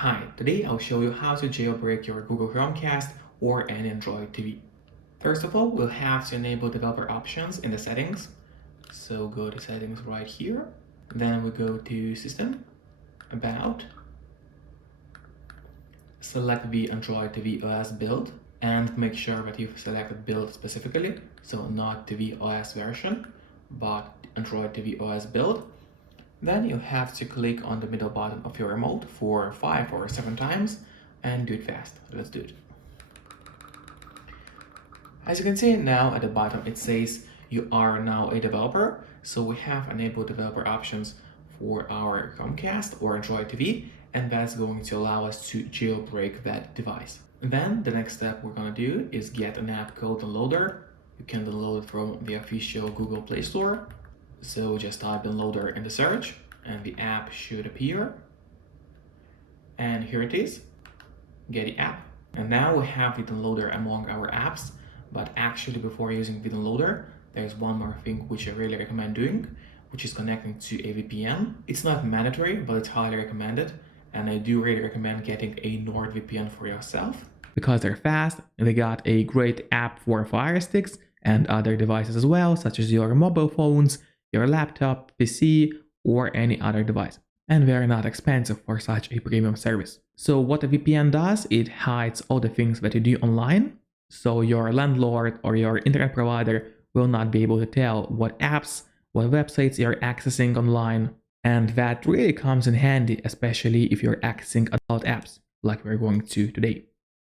Hi, today I'll show you how to jailbreak your Google Chromecast or an Android TV. First of all, we'll have to enable developer options in the settings. So go to settings right here. Then we go to System, About, select the Android TV OS build, and make sure that you've selected build specifically, so not TV OS version, but Android TV OS build. Then you have to click on the middle button of your remote for 5 or 7 times and do it fast. Let's do it. As you can see now at the bottom, it says you are now a developer. So we have enabled developer options for our Chromecast or Android TV, and that's going to allow us to jailbreak that device. Then the next step we're going to do is get an app called Downloader. You can download it from the official Google Play Store. So just type Downloader in the search and the app should appear. And here it is, get the app. And now we have the Downloader among our apps, but actually before using the Downloader, there's one more thing which I really recommend doing, which is connecting to a VPN. It's not mandatory, but it's highly recommended. And I do really recommend getting a NordVPN for yourself because they're fast and they got a great app for Fire Sticks and other devices as well, such as your mobile phones, your laptop, PC, or any other device. And they're not expensive for such a premium service. So what a VPN does, it hides all the things that you do online. So your landlord or your internet provider will not be able to tell what apps, what websites you're accessing online. And that really comes in handy, especially if you're accessing adult apps, like we're going to today.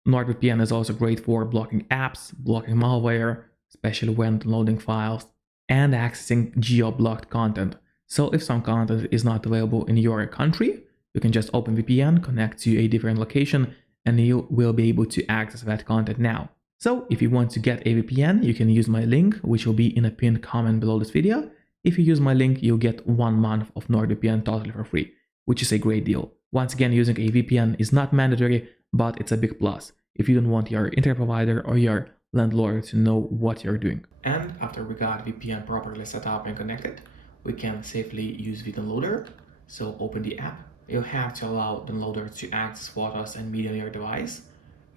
NordVPN is also great for blocking apps, blocking malware, especially when downloading files, and accessing geo-blocked content. So if some content is not available in your country, you can just open VPN, connect to a different location, and you will be able to access that content now. So if you want to get a VPN, you can use my link, which will be in a pinned comment below this video. If you use my link, you'll get 1 month of NordVPN totally for free, which is a great deal. Once again, using a VPN is not mandatory, but it's a big plus if you don't want your internet provider or your landlord to know what you're doing. And after we got VPN properly set up and connected, we can safely use the downloader. So open the app. You'll have to allow downloader to access photos and media on your device.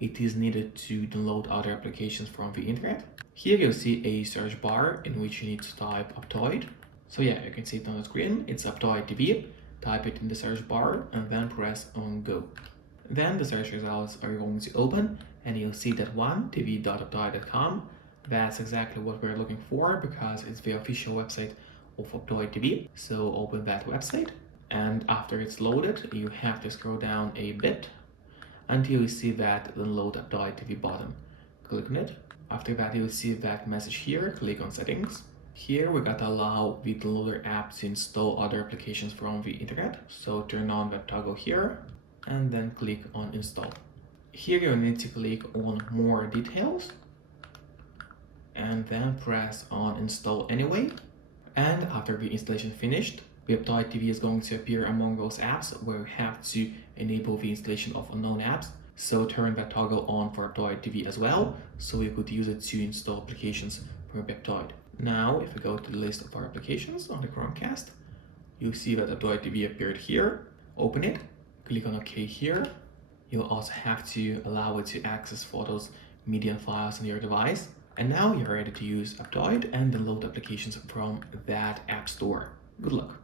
It is needed to download other applications from the internet. Here you'll see a search bar in which you need to type Aptoid. So yeah, you can see it on the screen. It's Aptoid TV. Type it in the search bar and then press on Go. Then the search results are going to open and you'll see that one, tv.aptoid.com. That's exactly what we're looking for because it's the official website of Aptoid TV. So open that website, and after it's loaded, you have to scroll down a bit until you see that download Aptoid TV button. Click on it. After that, you'll see that message here. Click on settings. Here we gotta allow the downloader app to install other applications from the internet. So turn on that toggle here and then click on install. Here you need to click on more details and then press on install anyway. And after the installation finished, the Aptoid TV is going to appear among those apps where you have to enable the installation of unknown apps. So turn that toggle on for Aptoid TV as well, so you could use it to install applications from Aptoid. Now, if we go to the list of our applications on the Chromecast, you'll see that Aptoid TV appeared here. Open it, click on OK here. You'll also have to allow it to access photos, media, and files on your device. And now you're ready to use Aptoid and download applications from that app store. Good luck.